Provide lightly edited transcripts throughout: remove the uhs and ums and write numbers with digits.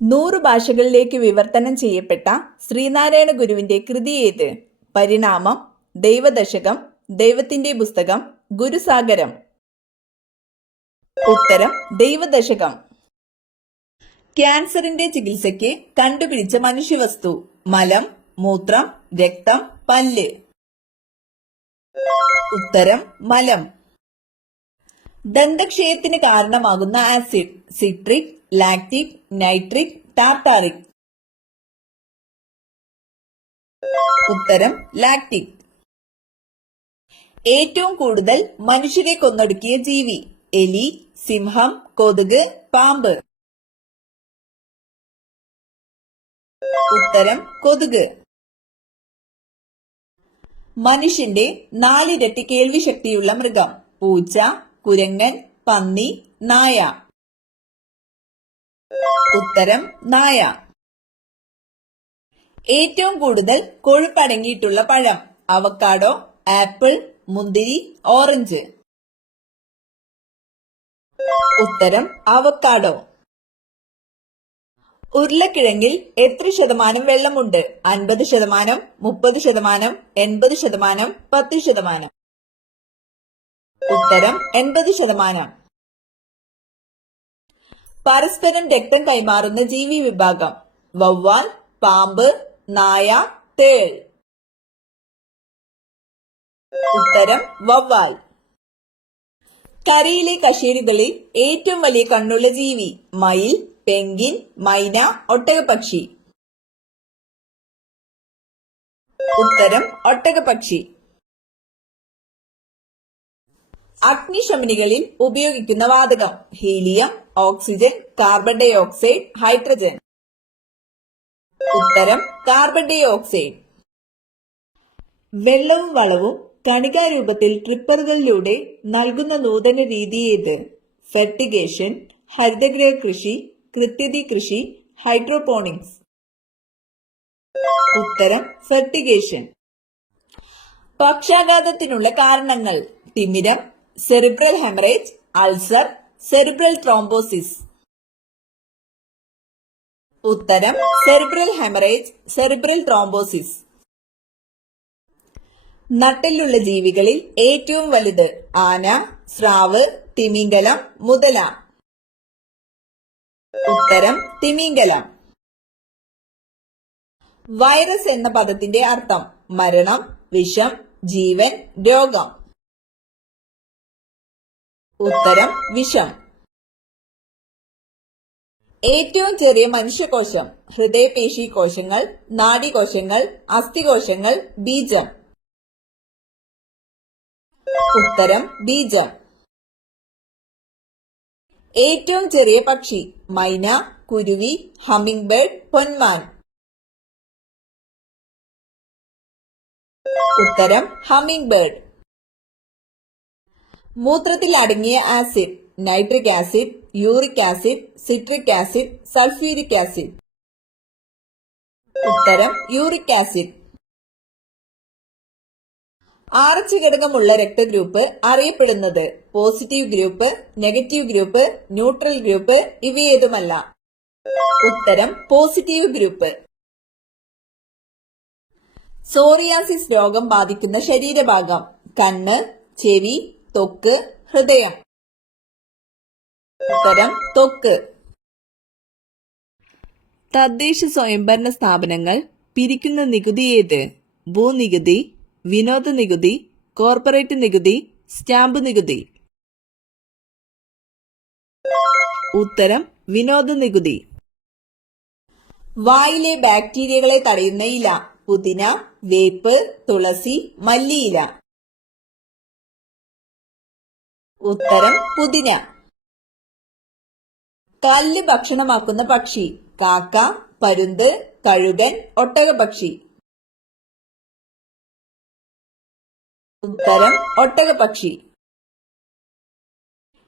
100 ഭാഷകളിലേക്ക് വിവർത്തനം ചെയ്യപ്പെട്ട ശ്രീനാരായണ ഗുരുവിന്റെ കൃതി ഏത്? പരിണാമം, ദൈവദശകം, ദൈവത്തിന്റെ പുസ്തകം, ഗുരുസാഗരം. ഉത്തരം ദൈവദശകം. ക്യാൻസറിന്റെ ചികിത്സയ്ക്ക് കണ്ടുപിടിച്ച മനുഷ്യവസ്തു? മലം, മൂത്രം, രക്തം, പല്ല്. ഉത്തരം മലം. ദന്തക്ഷയത്തിന് കാരണമാകുന്ന acid? Citric, lactic, nitric, tartaric. ഉത്തരം ലാക്റ്റിക്. ഏറ്റവും കൂടുതൽ മനുഷ്യരെ കൊന്നൊടുക്കിയ ജീവി? എലി, സിംഹം, കൊതുക്, പാമ്പ്. ഉത്തരം കൊതുക്. മനുഷ്യന്റെ 4 ഇരട്ടി കേൾവി ശക്തിയുള്ള മൃഗം? പൂച്ച, കുരങ്ങൻ, പന്നി, നായ. ഉത്തരം നായ. ഏറ്റവും കൂടുതൽ കൊഴുപ്പടങ്ങിയിട്ടുള്ള പഴം? അവക്കാഡോ, ആപ്പിൾ, മുന്തിരി, ഓറഞ്ച്. ഉത്തരം അവക്കാഡോ. ഉരുളക്കിഴങ്ങിൽ എത്ര ശതമാനം വെള്ളമുണ്ട്? 50%, 30%, 80%, 10%. ഉത്തരം 80%. പരസ്പരം രക്തം കൈമാറുന്ന ജീവി വിഭാഗം? വവ്വാൽ, പാമ്പ്, നായ, തേൾ. ഉത്തരം വവ്വാൽ. കരയിലെ കശേരുകളിൽ ഏറ്റവും വലിയ കണ്ണുള്ള ജീവി? മയിൽ, പെൻഗിൻ, മൈന, ഒട്ടകപ്പക്ഷി. ഉത്തരം ഒട്ടകപ്പക്ഷി. അഗ്നിശമനികളിൽ ഉപയോഗിക്കുന്ന വാതകം? Helium, oxygen, carbon dioxide, hydrogen. ഉത്തരം കാർബൺ ഡൈ ഓക്സൈഡ്. വെള്ളവും വളവും കണികാരൂപത്തിൽ ട്രിപ്പറുകളിലൂടെ നൽകുന്ന നൂതന രീതി ഏത്? ഫെർട്ടിഗേഷൻ, ഹരിതഗൃഹ കൃഷി, കൃത്യതി കൃഷി, ഹൈഡ്രോപോണിക്സ്. ഉത്തരം ഫെർട്ടിഗേഷൻ. പക്ഷാഘാതത്തിനുള്ള കാരണങ്ങൾ? തിമിരം, cerebral haemorrhage, ulcer, cerebral thrombosis. ഉത്തരം സെറിബ്രൽ ഹെമറേജ്, സെറിബ്രൽ ത്രോംബോസിസ്. നട്ടെല്ലുള്ള ജീവികളിൽ ഏറ്റവും വലുത്? ആന, സ്രാവ്, തിമിംഗലം, മുതല. ഉത്തരം തിമിംഗലം. വൈറസ് എന്ന പദത്തിന്റെ അർത്ഥം? മരണം, വിഷം, ജീവൻ, രോഗം. ഉത്തരം വിഷം. ഏറ്റവും ചെറിയ മനുഷ്യകോശം? ഹൃദയപേശി കോശങ്ങൾ, നാഡീകോശങ്ങൾ, അസ്ഥികോശങ്ങൾ, ബീജം. ഉത്തരം ബീജം. ഏറ്റവും ചെറിയ പക്ഷി? മൈന, കുരുവി, ഹമ്മിംഗ് ബേർഡ്, പൊന്മാൻ. ഉത്തരം ഹമ്മിംഗ് ബേർഡ്. മൂത്രത്തിൽ അടങ്ങിയ acid? Nitric acid, uric acid, citric acid, sulphuric acid. ഉത്തരം യൂറിക് ആസിഡ്. RH ഘടകമുള്ള രക്തഗ്രൂപ്പ് അറിയപ്പെടുന്നത്? Positive group, negative group, neutral group, ഇവയേതുമല്ല. ഉത്തരം പോസിറ്റീവ് ഗ്രൂപ്പ്. സോറിയാസിസ് രോഗം ബാധിക്കുന്ന ശരീരഭാഗം? കണ്ണ്, ചെവി, ത്വക്ക്, ഹൃദയം. ഉത്തരം ത്വക്ക്. തദ്ദേശ സ്വയംഭരണ സ്ഥാപനങ്ങൾ പിരിക്കുന്ന നികുതി ഏത്? ഭൂനികുതി, വിനോദ നികുതി, കോർപ്പറേറ്റ് നികുതി, സ്റ്റാമ്പ് നികുതി. ഉത്തരം വിനോദ നികുതി. വായിലെ ബാക്ടീരിയകളെ തടയുന്ന ഇല? പുതിന, വേപ്പ്, തുളസി, മല്ലിയില. ഉത്തരം പുതിന. കല്ല് ഭക്ഷണമാക്കുന്ന പക്ഷി? കാക്ക, പരുന്ത്, കഴുകൻ, ഒട്ടകപ്പക്ഷി. ഉത്തരം ഒട്ടകപ്പക്ഷി.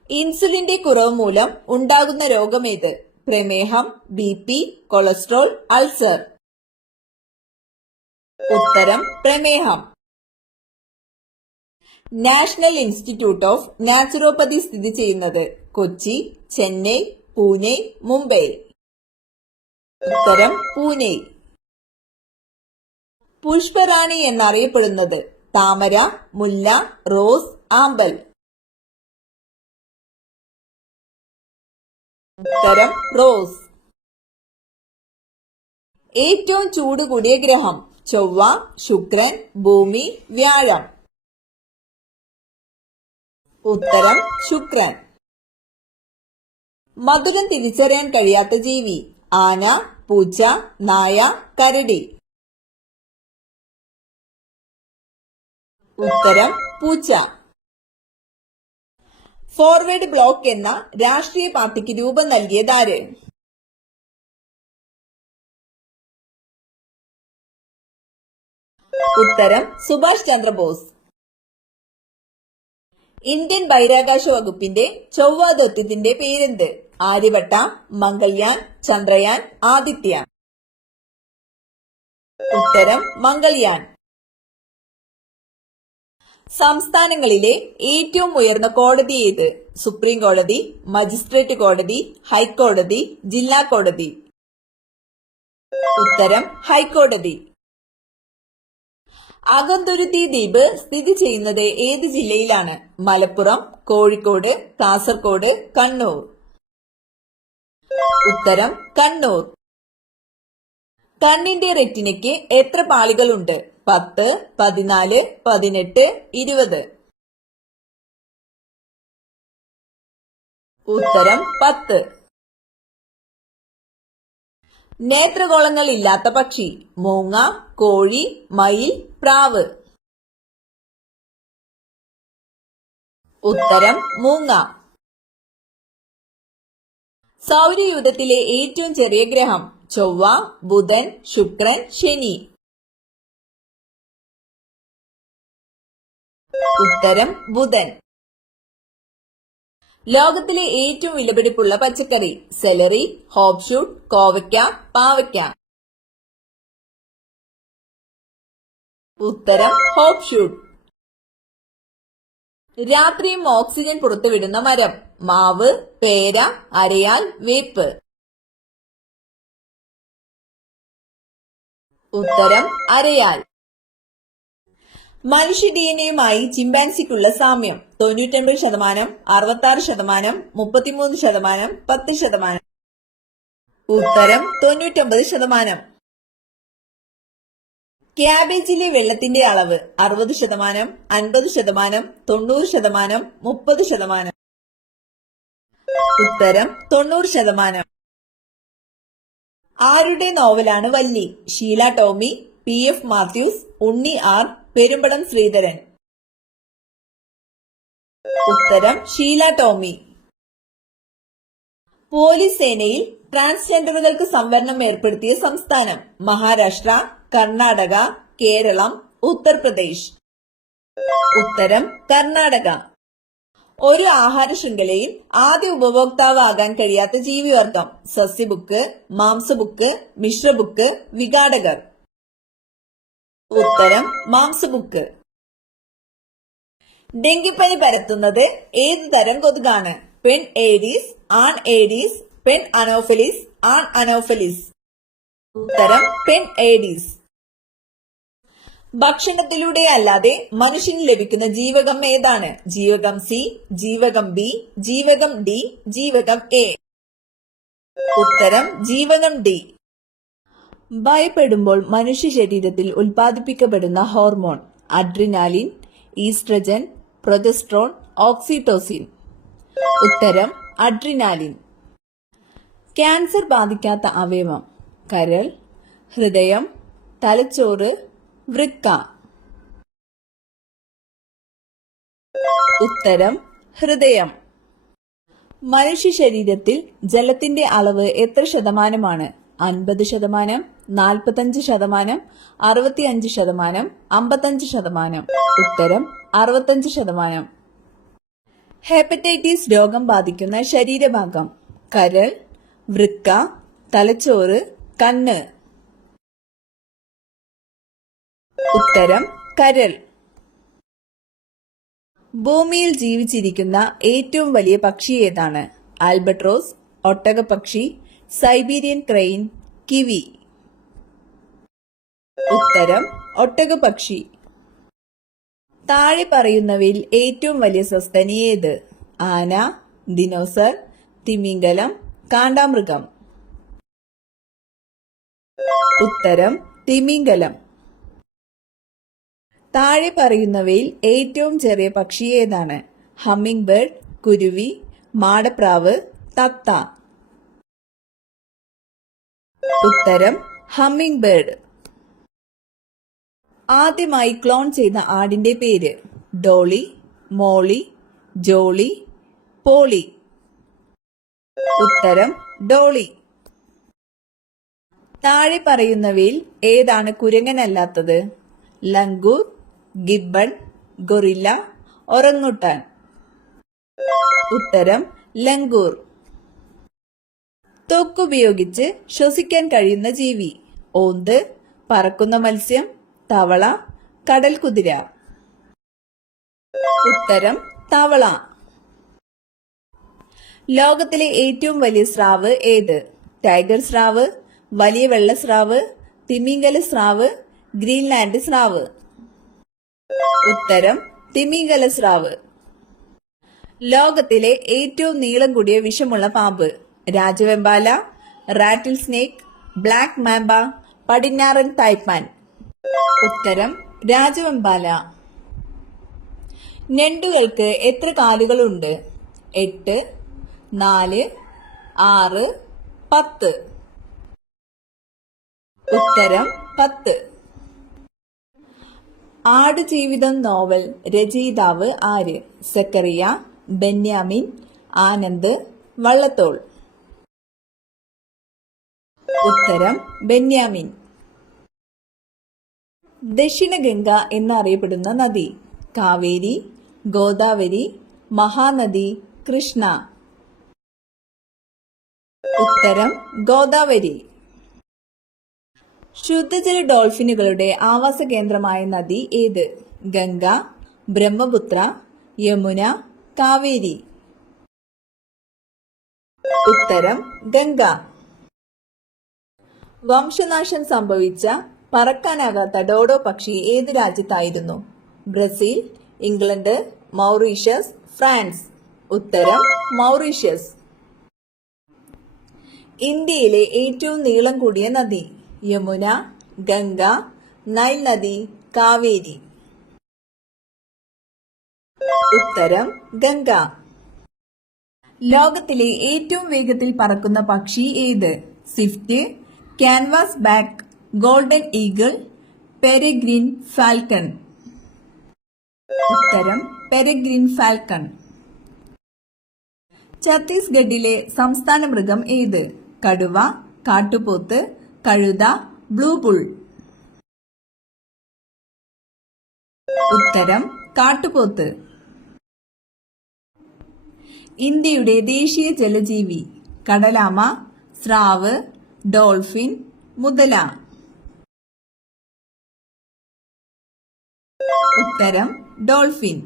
ഇൻസുലിന്റെ കുറവ് മൂലം ഉണ്ടാകുന്ന രോഗമേത്? പ്രമേഹം, BP, കൊളസ്ട്രോൾ, അൾസർ. ഉത്തരം പ്രമേഹം. നാഷണൽ ഇൻസ്റ്റിറ്റ്യൂട്ട് ഓഫ് നാച്ചുറോപ്പതി സ്ഥിതി ചെയ്യുന്നത്? കൊച്ചി, ചെന്നൈ, പൂനെ, മുംബൈ. ഉത്തരം പൂനെ. പുഷ്പറാണി എന്നറിയപ്പെടുന്നത് താമര, മുല്ല, റോസ്, ആമ്പൽ. ഉത്തരം റോസ്. ഏറ്റവും ചൂട് കൂടിയ ഗ്രഹം ചൊവ്വ, ശുക്രൻ, ഭൂമി, വ്യാഴം. ഉത്തരം ശുക്രൻ. മധുരം തിരിച്ചറിയാൻ കഴിയാത്ത ജീവി ആന, പൂച്ച, നായ, കരടി. ഉത്തരം പൂച്ച. ഫോർവേഡ് ബ്ലോക്ക് എന്ന രാഷ്ട്രീയ പാർട്ടിക്ക് രൂപം നൽകിയതാര്? ഉത്തരം സുഭാഷ് ചന്ദ്രബോസ്. ഇന്ത്യൻ ബഹിരാകാശ വകുപ്പിന്റെ ചൊവ്വ ദൗത്യത്തിന്റെ പേരെന്ത്? ആര്യഭട്ട, മംഗൾയാൻ, ചന്ദ്രയാൻ, ആദിത്യ. ഉത്തരം മംഗൾയാൻ. സംസ്ഥാനങ്ങളിലെ ഏറ്റവും ഉയർന്ന കോടതി ഏത്? സുപ്രീം കോടതി, മജിസ്ട്രേറ്റ് കോടതി, ഹൈക്കോടതി, ജില്ലാ കോടതി. ഉത്തരം ഹൈക്കോടതി. അഗന്തുരുത്തി ദ്വീപ് സ്ഥിതി ചെയ്യുന്നത് ഏത് ജില്ലയിലാണ്? മലപ്പുറം, കോഴിക്കോട്, കാസർഗോഡ്, കണ്ണൂർ. ഉത്തരം കണ്ണൂർ. കണ്ണിന്റെ റെറ്റിനയ്ക്ക് എത്ര പാളികളുണ്ട്? 10, 14, 18, 20. ഉത്തരം 10. നേത്രഗോളങ്ങൾ ഇല്ലാത്ത പക്ഷി മൂങ്ങ, കോഴി, മയിൽ, പ്രാവ്. ഉത്തരം മൂങ്ങ. സൗരയൂഥത്തിലെ ഏറ്റവും ചെറിയ ഗ്രഹം ചൊവ്വ, ബുധൻ, ശുക്രൻ, ശനി. ഉത്തരം ബുധൻ. ലോകത്തിലെ ഏറ്റവും വിലപിടിപ്പുള്ള പച്ചക്കറി സെലറി, ഹോപ്ഷൂട്ട്, കോവയ്ക്ക, പാവയ്ക്ക. ഉത്തരം ഹോപ്ഷൂട്ട്. രാത്രിയും ഓക്സിജൻ പുറത്തുവിടുന്ന മരം മാവ്, പേര, അരയാൽ, വേപ്പ്. ഉത്തരം അരയാൽ. മനുഷ്യ ഡിഎൻഎയുമായി ചിമ്പാൻസിക്കുള്ള സാമ്യം 99%, 66%, 33%, 10%. ഉത്തരം 99%. ക്യാബേജിലെ വെള്ളത്തിന്റെ അളവ് 60%, 50%, 90%, 30%. ഉത്തരം 90%. ആരുടെ നോവലാണ് വല്ലി? ഷീല ടോമി, PF മാത്യൂസ്, ഉണ്ണി ആർ, പെരുമ്പടം ശ്രീധരൻ. ഉത്തരം ഷീല ടോമി. പോലീസ് സേനയിൽ ട്രാൻസ്ജെൻഡറുകൾക്ക് സംവരണം ഏർപ്പെടുത്തിയ സംസ്ഥാനം മഹാരാഷ്ട്ര, കർണാടക, കേരളം, ഉത്തർപ്രദേശ്. ഉത്തരം കർണാടക. ഒരു ആഹാര ശൃംഖലയിൽ ആദ്യ ഉപഭോക്താവാകാൻ കഴിയാത്ത ജീവിവർഗം സസ്യബുക്ക്, മാംസബുക്ക്, മിശ്രബുക്ക്, വിഘാടകർ. ഉത്തരം മാംസബുക്ക്. ഡെങ്കിപ്പനി പരത്തുന്നത് ഏത് തരം കൊതുകാണ്? പെൺ ഏഡീസ്, ആൺ ഏഡീസ്, പെൺ അനോഫലിസ്, ആൺ അനോഫലിസ്. ഉത്തരം പെൺ ഏഡീസ്. ഭക്ഷണത്തിലൂടെ അല്ലാതെ മനുഷ്യന് ലഭിക്കുന്ന ജീവകം ഏതാണ്? ജീവകം സി, ജീവകം ബി, ജീവകം ഡി, ജീവകം എ. ഉത്തരം ജീവകം ഡി. ഭയപ്പെടുമ്പോൾ മനുഷ്യ ശരീരത്തിൽ ഉൽപ്പാദിപ്പിക്കപ്പെടുന്ന hormone adrenaline, oestrogen, progesterone, oxytocin. ഉത്തരം അഡ്രിനാലിൻ. ക്യാൻസർ ബാധിക്കാത്ത അവയവം കരൾ, ഹൃദയം, തലച്ചോറ്, വൃക്ക. ഉത്തരം ഹൃദയം. മനുഷ്യ ശരീരത്തിൽ ജലത്തിന്റെ അളവ് എത്ര ശതമാനമാണ്? 50%, 45%, 65%, 55%. ഉത്തരം 65%. ഹെപ്പറ്റൈറ്റിസ് രോഗം ബാധിക്കുന്ന ശരീരഭാഗം കരൾ, വൃക്ക, തലച്ചോറ്, കണ്ണ്. ഉത്തരം കരൾ. ഭൂമിയിൽ ജീവിച്ചിരിക്കുന്ന ഏറ്റവും വലിയ പക്ഷി ഏതാണ്? ആൽബട്രോസ്, ഒട്ടകപ്പക്ഷി, സൈബീരിയൻ ക്രെയിൻ, കിവി. ഉത്തരം ഒട്ടകപക്ഷി. താഴെ പറയുന്നവയിൽ ഏറ്റവും വലിയ സസ്തനി ഏത്? ആന, ദിനോസർ, തിമിംഗലം, കാണ്ടാമൃഗം. ഉത്തരം തിമിംഗലം. താഴെ പറയുന്നവയിൽ ഏറ്റവും ചെറിയ പക്ഷി ഏതാണ്? ഹമ്മിങ് ബേർഡ്, കുരുവി, മാടപ്രാവ്, തത്ത. ഉത്തരം ഹമ്മിങ് ബേർഡ്. ആദ്യമായി ക്ലോൺ ചെയ്ത ആടിന്റെ പേര്? Dolly, Molly, Jolly, Polly. ഉത്തരം ഡോളി. താഴെ പറയുന്നവയിൽ ഏതാണ് കുരങ്ങനല്ലാത്തത്? Langur, gibbon, gorilla, orangutan. ഉത്തരം ലങ്കൂർ. ത്വക്കുപയോഗിച്ച് ശ്വസിക്കാൻ കഴിയുന്ന ജീവി? ഓന്ത്, പറക്കുന്ന മത്സ്യം, തവള, കടൽ കുതിര. ഉത്തരം തവള. ലോകത്തിലെ ഏറ്റവും വലിയ സ്രാവ് ഏത്? ടൈഗർ സ്രാവ്, വലിയ വെള്ള സ്രാവ്, തിമിംഗല സ്രാവ്, ഗ്രീൻലാൻഡ് സ്രാവ്. ഉത്തരം തിമിംഗല സ്രാവ്. ലോകത്തിലെ ഏറ്റവും നീളം കൂടിയ വിഷമുള്ള പാമ്പ്? രാജവെമ്പാല, റാറ്റിൽ സ്നേക്ക്, ബ്ലാക്ക് മാംബ, പടിഞ്ഞാറൻ തായ്പാൻ. ഉത്തരം രാജവെമ്പാല. ഞണ്ടുകൾക്ക് എത്ര കാലുകളുണ്ട്? 8, 4, 6, 10. ഉത്തരം 10. ആടുജീവിതം നോവൽ രചയിതാവ് ആര്? സക്കറിയ, ബെന്യാമിൻ, ആനന്ദ്, വള്ളത്തോൾ. ഉത്തരം ബെന്യാമിൻ. ദക്ഷിണഗംഗ എന്നറിയപ്പെടുന്ന നദി? കാവേരി, ഗോദാവരി, മഹാനദി, കൃഷ്ണ. ഉത്തരം ഗോദാവരി. ശുദ്ധജല ഡോൾഫിനുകളുടെ ആവാസ കേന്ദ്രമായ നദി ഏത്? ഗംഗ, ബ്രഹ്മപുത്ര, യമുന, കാവേരി. ഉത്തരം ഗംഗ. വംശനാശം സംഭവിച്ച പറക്കാനാകാത്ത ഡോഡോ പക്ഷി ഏത് രാജ്യത്തായിരുന്നു? Brazil, England, Mauritius, France. ഉത്തരം മൗറീഷ്യസ്. ഇന്ത്യയിലെ ഏറ്റവും നീളം കൂടിയ നദി? യമുന, ഗംഗ, നൈൽ നദി, കാവേരി. ഉത്തരം ഗംഗ. ലോകത്തിലെ ഏറ്റവും വേഗത്തിൽ പറക്കുന്ന പക്ഷി ഏത്? Swift, canvas back, golden eagle, peregrine falcon. ഉത്തരം പെരെഗ്രിൻ ഫാൽക്കൺ. ഛത്തീസ്ഗഡിലെ സംസ്ഥാന മൃഗം ഏത്? കടുവ, കാട്ടുപോത്ത്, കഴുത, ബ്ലൂ ബുൾ. ഉത്തരം കാട്ടുപോത്ത്. ഇന്ത്യയുടെ ദേശീയ ജലജീവി? കടലാമ, സ്രാവ്, ഡോൾഫിൻ, മുതല. ഉത്തരം ഡോൾഫിൻ.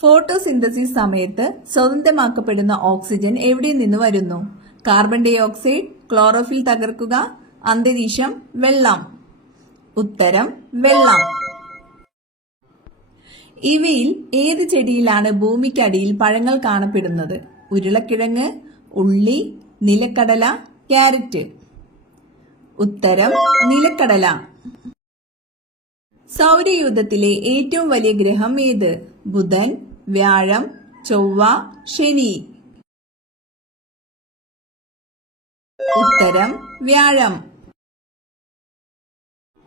ഫോട്ടോസിന്തസിസ് സമയത്ത് സ്വതന്ത്രമാക്കപ്പെടുന്ന ഓക്സിജൻ എവിടെ നിന്ന് വരുന്നു? കാർബൺ ഡൈ ഓക്സൈഡ്, ക്ലോറോഫിൽ തകർക്കുക, അന്തരീക്ഷം, വെള്ളം. ഉത്തരം വെള്ളം. ഇവയിൽ ഏത് ചെടിയിലാണ് ഭൂമിക്കടിയിൽ പഴങ്ങൾ കാണപ്പെടുന്നത്? ഉരുളക്കിഴങ്ങ്, ഉള്ളി, നിലക്കടല, ക്യാരറ്റ്. ഉത്തരം നിലക്കടല. സൗരയൂഥത്തിലെ ഏറ്റവും വലിയ ഗ്രഹം ഏത്? ബുധൻ, വ്യാഴം, ചൊവ്വ, ശനി. ഉത്തരം വ്യാഴം.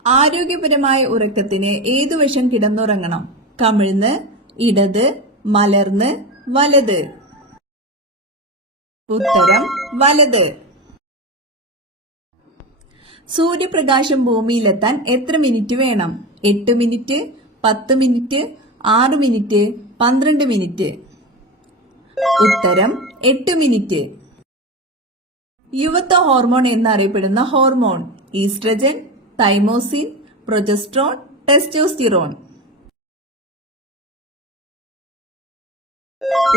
ആരോഗ്യപരമായ ഉറക്കത്തിന് ഏതുവശം കിടന്നുറങ്ങണം? കമിഴ്ന്ന്, ഇടത്, മലർന്ന്, വലത്. ഉത്തരം വലത്. സൂര്യപ്രകാശം ഭൂമിയിലെത്താൻ എത്ര മിനിറ്റ് വേണം? 8 മിനിറ്റ്, 10 മിനിറ്റ്, 6 മിനിറ്റ്, 12 മിനിറ്റ്. ഉത്തരം 8 മിനിറ്റ്. യുവത്വ ഹോർമോൺ എന്നറിയപ്പെടുന്ന hormone? Oestrogen, thymosin, progesterone, testosterone.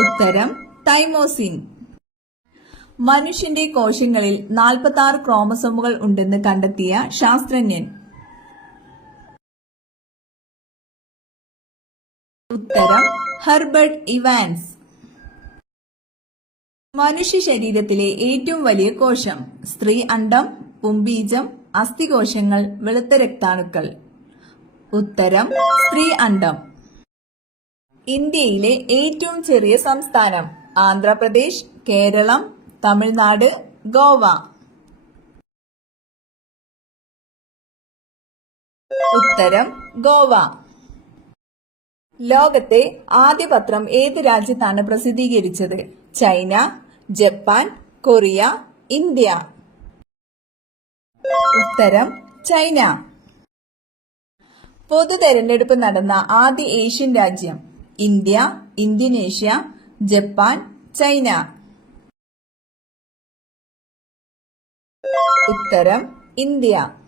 ഉത്തരം തൈമോസിൻ. മനുഷ്യന്റെ കോശങ്ങളിൽ 46 ക്രോമസോമുകൾ ഉണ്ടെന്ന് കണ്ടെത്തിയ ശാസ്ത്രജ്ഞൻ? ഉത്തരം ഹെർബർട്ട് ഇവാൻസ്. മനുഷ്യ ശരീരത്തിലെ ഏറ്റവും വലിയ കോശം? സ്ത്രീ അണ്ഡം, പുംബീജം, അസ്ഥികോശങ്ങൾ, വെളുത്ത രക്താണുക്കൾ. ഉത്തരം സ്ത്രീ അണ്ഡം. ഇന്ത്യയിലെ ഏറ്റവും ചെറിയ സംസ്ഥാനം? ആന്ധ്രാപ്രദേശ്, കേരളം, തമിഴ്നാട്, ഗോവ. ഉത്തരം ഗോവ. ലോകത്തെ ആദ്യ പത്രം ഏത് രാജ്യത്താണ് പ്രസിദ്ധീകരിച്ചത്? China, Japan, Korea, India. ഉത്തരം ചൈന. പൊതു തെരഞ്ഞെടുപ്പ് നടന്ന ആദ്യ ഏഷ്യൻ രാജ്യം? India, Indonesia, Japan, China. ഉത്തരം ഇന്ത്യ.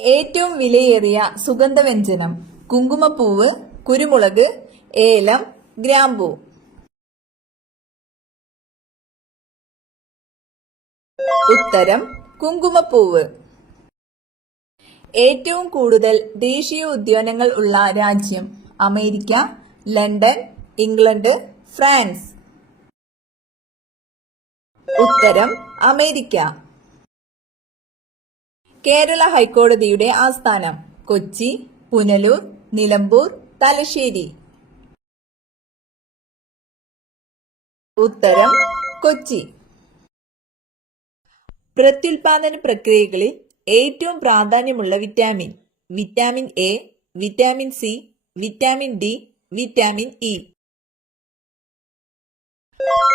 ഏറ്റവും വിലയേറിയ സുഗന്ധവ്യഞ്ജനം? കുങ്കുമപ്പൂവ്, കുരുമുളക്, ഏലം, ഗ്രാമ്പൂ. ഉത്തരം കുങ്കുമപ്പൂവ്. ഏറ്റവും കൂടുതൽ ദേശീയ ഉദ്യാനങ്ങൾ ഉള്ള രാജ്യം? America, London, England, France. ഉത്തരം അമേരിക്ക. കേരള ഹൈക്കോടതിയുടെ ആസ്ഥാനം? കൊച്ചി, പുനലൂർ, നിലമ്പൂർ, തലശ്ശേരി. ഉത്തരം കൊച്ചി. പ്രത്യുൽപാദന പ്രക്രിയകളിൽ ഏറ്റവും പ്രാധാന്യമുള്ള vitamin? Vitamin A, vitamin C, vitamin D, vitamin E.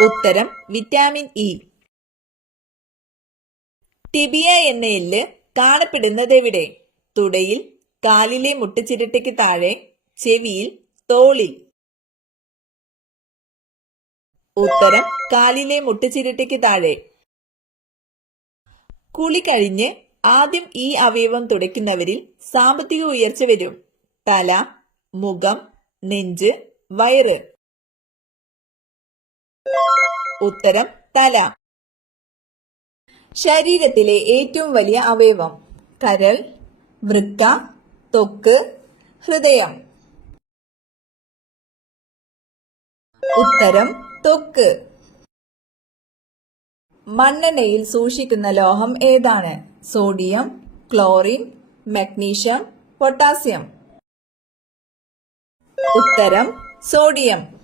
ഉത്തരം വിറ്റാമിൻ ഇ. ടിബിയ എന്ന എല്ല് കാണപ്പെടുന്നതെവിടെ? തുടയിൽ, കാലിലെ മുട്ടുചിരട്ടയ്ക്ക് താഴെ, ചെവിയിൽ, തോളിൽ. ഉത്തരം കാലിലെ മുട്ടുചിരട്ടയ്ക്ക് താഴെ. കുളി കഴിഞ്ഞ് ആദ്യം ഈ അവയവം തുടയ്ക്കുന്നവരിൽ സാമ്പത്തിക ഉയർച്ച വരും? തല, മുഖം, നെഞ്ച്, വയറ്. ഉത്തരം തല. ശരീരത്തിലെ ഏറ്റവും വലിയ അവയവം? കരൾ, വൃക്ക, ത്വക്ക്, ഹൃദയം. ഉത്തരം ത്വക്ക്. മണ്ണെണ്ണയിൽ സൂക്ഷിക്കുന്ന ലോഹം ഏതാണ്? Sodium, chlorine, magnesium, potassium. ഉത്തരം സോഡിയം.